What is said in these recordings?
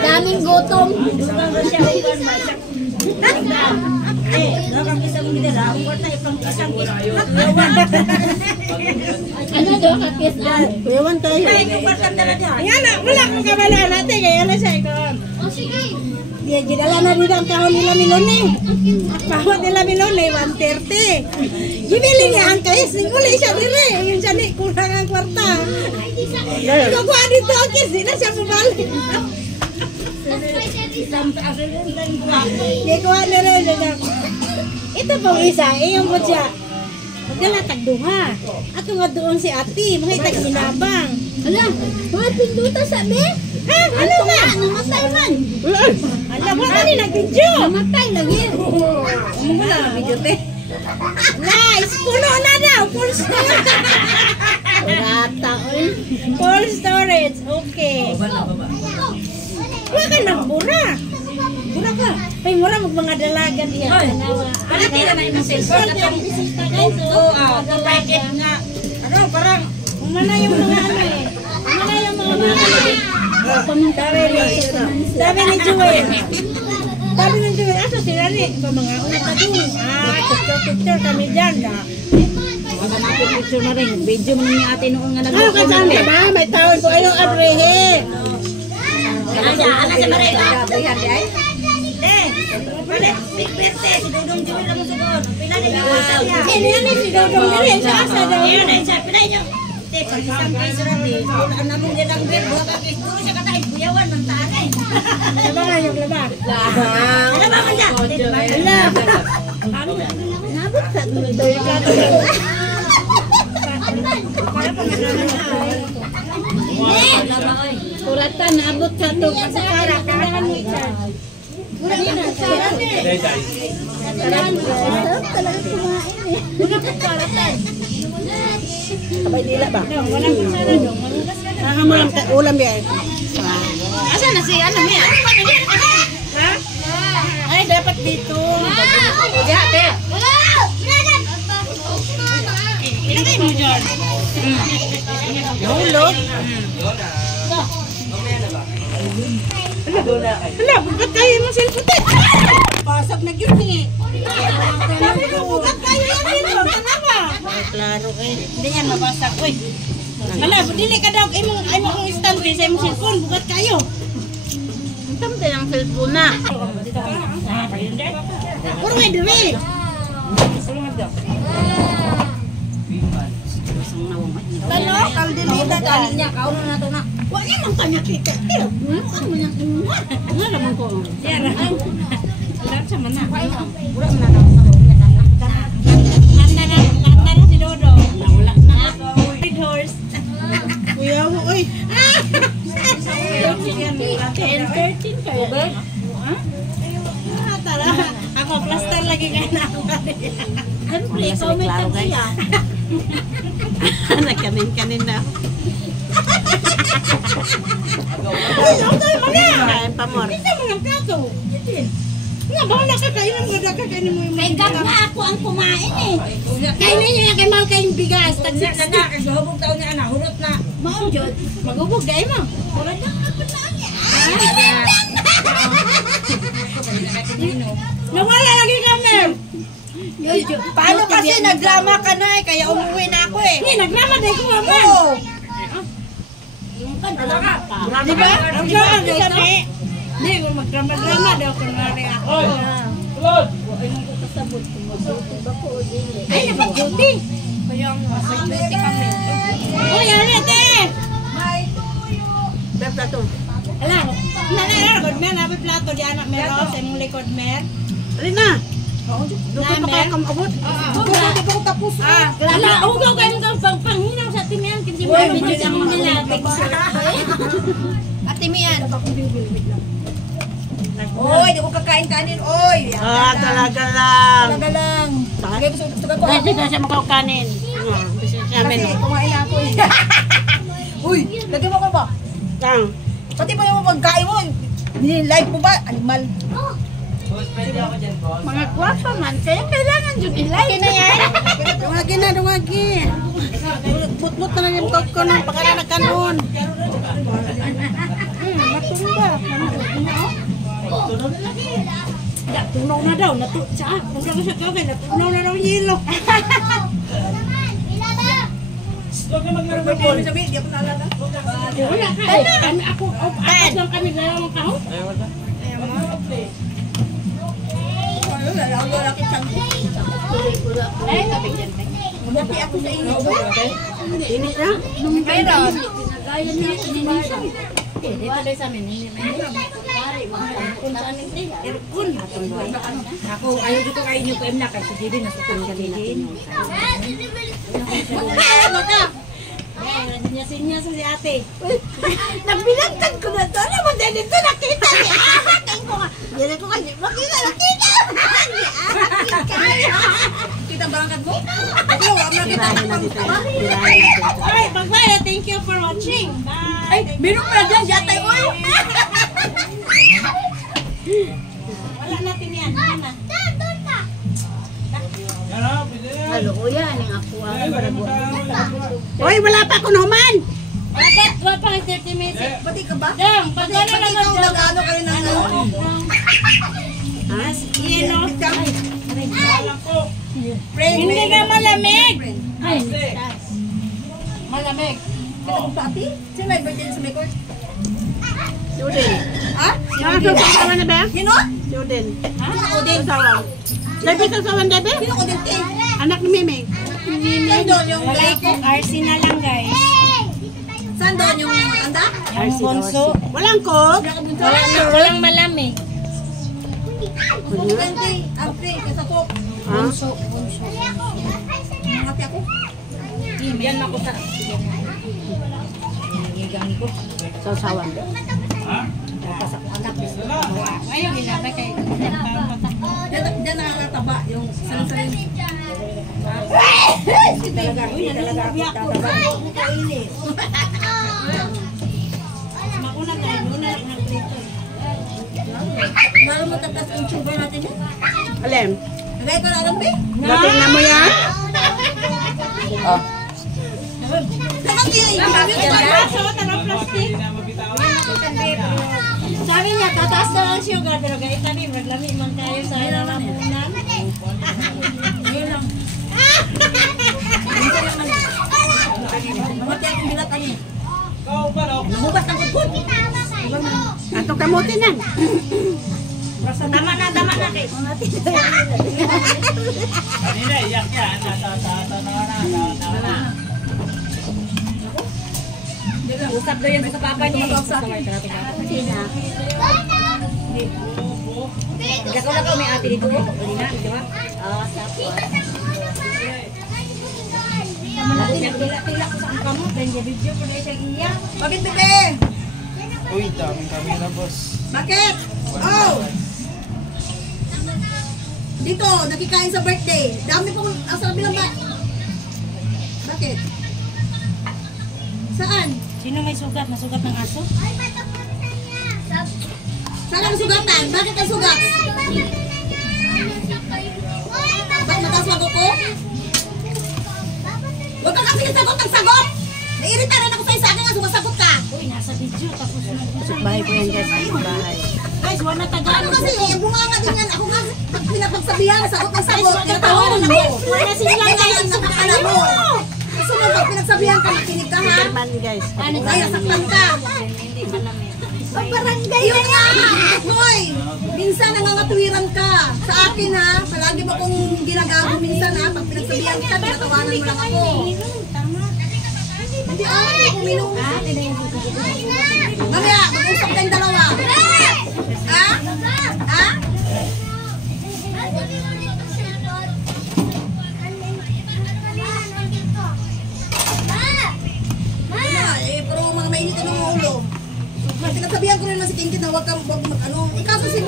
Daming gutom. Ano daw kakisan? Kuyawan tayo. Yan na, wala kong kabala natin. Kaya na siya ikaw. O sige. Yan, ginala na din ang kahon nila Milone. Kahon nila Milone, 130. Gibili niya ang kais. Uli siya dire. Yung siya ni, kurang ang kwarta. Ikakuha dito ang kis. Di na siya pabalik. Ikakuha na rin. Ito pong isa, iyong po siya. Magdala tagduha. Ato nga doon si ati, mga itag-inabang. Ala, mga pinduta sabi? Ha? Ano ba? Namatay man. Alam mo na ni nag-video. Namatay lagi. Wala na video te. Nice! Puno na daw! Full storage! Rata, oy. Full storage! Okay. Wala ka nagbura. Bura ka. Ay, mura mga dalaga diya. Ano tira na yung cellphone? Oo, packet nga. Ano, parang Umana yung mga ano eh. Umana yung mga Sabi ni Joel. Sabi ni Joel, aso sila ni? Mga ulit na doon. Picture kami dyan. wala natin picture na rin. Video mo ni ate noong nga Ano nag-upload. ka saan ka ba? May tawon ko ayong abrehe. Ano sa Marega? Pwede, si Dudong Joel lang mo siguro. Pinay na yung Hindi yan si Dodong Dere. Sa asa daw. Pinay nyo. Te, pag isang piso na di. Ang namong din ang beer. Buha ka kis. Duro siya katahit. Buyawan ng taanay. Laba nga yung laba. Ano ba ka dyan? Ala. Nabot sa tuloy ka. Kuratan, naabot sa ito. Para, kailangan mo i-charge. Kuratan, Sarap talaga kumain eh. Sabay dila ba? Walang kutsara dong. Ang mo lang ulam yan. Asan na si ano niya? Ha? Ay, dapat dito. Diha, te. Ilagay mo dyan. Nahulog. Hala, bukat kayo yung cellphone. Pasok na yun eh. Sabi ko, bukat kayo yung cellphone. Ano? Klaro eh. Hindi yan mabasag. Uy. Hala, dili ka daw. Ay mo kong stand sa imong cellphone. Bukat kayo. Ang tayo ang cellphone na. Puro nga diri. Tano, kaldilita ka. Niya, kauno na to na. Huwag niya mang kanya kita. Ano mo niyang inuha? Ano naman ko? Yan. Lahat sa mana. Pura mo na daw sa Handa na si Dodo. Nawala na. Big horse. Kuya mo, uy. 10-13 kayo. Tara. Ako, plaster lagi ka na. Siyempre, ikaw may tagiya. Nagkanin-kanin na. Uy, okay mo na. Kain pa more. Isa mo ng plato. Nga, bahala ka kainin mo. Kakainin mo yung Kay Gab nga ako ang kumain eh. Kainin niyo yan kay Mal kayong bigas. Tag Tagsit na na. Gahubog daw niya na. Hulot na. Maong Diyod. Magubog, dahil mo. Wala na ako na niya. Nawala lagi kami. Paano kasi nagdrama ka na eh, kaya umuwi na ako eh. Hindi, naglama din ko mo. Oo. Di ba? Naglama din kami. Hindi, magdrama-drama daw kung nari ako. Ay, napag-duty. Kaya mag-duty kami. Uy, ano ate? Beb na to. Alam, likod mer, nabi plato di anak meron sa imong likod mer. Alin na. Doon pa kayo kamabot. Hindi ko tapos. Ala, ugaw kayo ng panghinaw sa timian kasi may video na mo nila. Ate Mian. Oy, di ko kakain kanin. Oy. Talaga lang. Talaga lang. Lagay ko gusto ko. Hindi na siya makakanin. Business namin. Kasi kumain ako eh. Uy, lagay mo ko ba? Kang. Pati pa yung pagkain mo. Nilive mo ba? Animal. Mga gwapa man. Kaya kailangan yun ilay na yan. Dumagi na, dumagi. Putmut na lang yung koko ng pagkala na kanon. Matumba. Natunaw na daw. Kung lang siya kagay, natunaw na daw yelo. Huwag na maglaro ng ball. Sabi, di ako naalala. Wala ka. Ako, apat lang kami dalawang kahon. Ay, kapit yan. Mati ako sa inyo. Init na? Nung mayroon. Gaya niya ininisan. Dito tayo sa amin. Hindi mayroon. Kung saan hindi. Ako, ayaw dito kayo niyo ko na kay si Jibin nasukang galihin. Ano ka? Sinya sa si ate. Nagbilagtad ko na to. Ano mo din ito? Nakita niya. Tingin ko nga. Yan ako kanya. Nakita. Kita barangkat mo? Ako, wala kita. Alright, bye-bye. Thank you for watching. Bye. Ay, meron pala dyan. Yatay mo. Wala natin yan. Ano? Halo, kuya. Ang ako Hoy, wala pa ako naman. Bakit? Wala pang 30 minutes. Pati ka ba? Dang, pagkano Pati lang ikaw nag-ano kayo ng ano? Yelo. Friend, Hindi ka malamig. Ay, Malamig. Kita kong pati? Sino may birthday sa may court? Juden. Ha? Nakasusawa na ba? Sino? Juden. Sino ko din? Debe sa sawan, Debe? Sino ko din? Anak ni Mimi. Saan doon yung Lagay ko RC na lang guys. Saan doon yung anda? Yung bunso. Walang coke. Walang malamig. Ang 20. Ang 3. Kasi ko. Bunso. Hati ako. Yan ako sa... Gigang ko. Sausawan. Tapos ako anak. Ngayon, ilabay kayo. Diyan nakakataba yung sarili. Talaga, hindi talaga ako tataba. Mauna tayo. Muna ng prito. Lalo mo tatas yung sugar natin yan. Alem. Lagay ko na lang, be. Dating na mo yan? Dapat yung Plastic. Sabi niya, tataas daw ang sugar, pero gaya tabi, maglami man kayo sa lalamunan. Yun lang. Mamati akong bilat ani. Namubas ang kutkut. Ato kamutin na. Tama na kay. Kanina, iyak yan. Usap daw yan sa papa niya. Lakaw may ate dito. Hindi na, di ba? Pila ko sa ang kamot. Then, video ko na siya iyak. Bakit, bebe? Uy, daming camera, boss. Bakit? Oh! Dito, nakikain sa birthday. Dami pong asal bilang ba? Bakit? Saan? Sino may sugat? Nasugat ng aso? Saan ang sugatan? Bakit ang sugat? Ba't mataas wag ko? Huwag ka kasi sagot ng sagot! Naiirita rin ako sa akin nga sumasagot ka! Uy, nasa video. Tapos na. Bahay po yan guys. Bahay. Guys, wala Ano Tagalog. kasi, bunga nga din yan. Ako nga, pag pinapagsabihan, sagot ng sagot, tinatawanan mo. Wala silang guys. Ang nakakala mo. Gusto mo, pag pinagsabihan ka, makinig ka ha? Ban guys. Kaya saktan ka. Hindi malamig. Ang barangay yun nga! Hoy! Minsan nangangatuwiran ka. Sa akin ha, palagi mo kong ginagago minsan ha. Pag pinagsabihan ka, tinatawanan mo lang ako. Hindi ako, uminom. Mamaya, mag-usap tayong dalawa. Ha? Ha? Pero mga mainit ang ulo. Pinagsabihan ko rin naman si Kinkin na huwag kang mag-ano. Ikaw kasi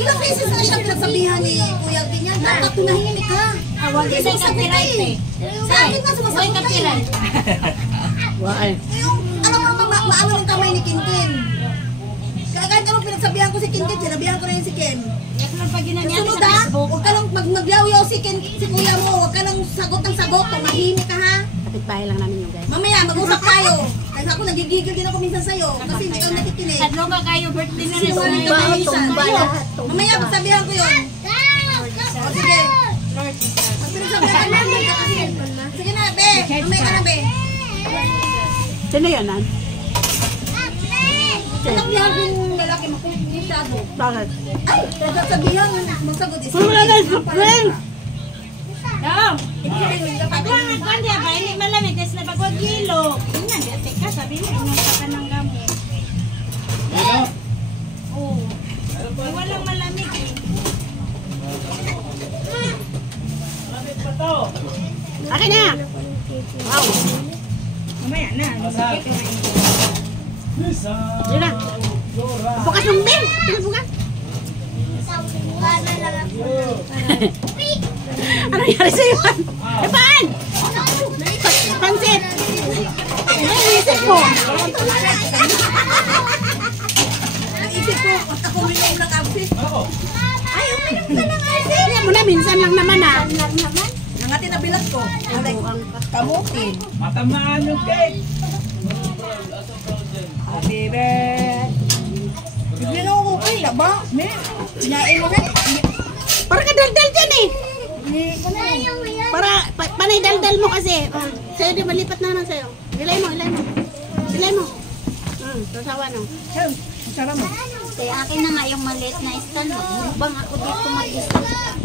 ilang beses na siya pinagsabihan ni Kuya Kinyan. Dapat tunahimik ka. Wag isang copyright eh. Sa akin nga sumasagot ka eh. Waay. Yung, alam mo maano ng kamay ni Kinkin. Kahit anong pinagsabihan ko si Kinkin, sinabihan ko rin si Ken. Pag ginanya Sunod sa ha, Facebook. huwag ka lang magyaw-yaw si Kuya mo. Huwag ka lang sagot ng sagot. Tumahimik ka ha. Kapit-bahay lang namin yung guys. Mamaya, mag-usap tayo. Kasi ako, nagigigil din ako minsan sa'yo. Kasi hindi ka nakikinig. Hadlo ka kayo, birthday na rin. Sinungaling ka na minsan. Mamaya, pagsabihan ko yun. O, sige. Pag pinagsabihan ka namin ka kasi. Sige na, be. Mamaya ka na, be. Sino yun, Nan? Anak niya yung lalaki masyado. Bakit? Ay, sasabihan, magsagot isa. Wala guys, friend! Dong! Ibigay Pagwangan ko niya ba? Hindi malamig. Kasi na pagwag kilo. Tingnan, dati ka. Sabi mo, inuha ka ng gamot. Oo. Ay, walang malamig eh. Akin na! Wow! Mamaya na. Yun na! Bukas yung bing! Sino bukas? Ano nangyari sa'yo? Eh, paan? Pansit! Ano yung isip mo? Naisip ko, ako minum ng outfit. Ay, uminom ka ng outfit! Kaya mo na, minsan lang naman ah. Nangati na bilat ko. Kamutin. Matamaan yung cake. Happy birthday. Bigyan ako okay na ba? Sinain mo na. Para ka daldal dyan eh. Para, panay daldal mo kasi. Sa'yo di malipat na naman sa'yo. Ilay mo, ilay mo. Ilay mo. Sasawa no. Sarap mo. Kaya akin na nga yung maliit na stand. Bang ako dito mag-stand.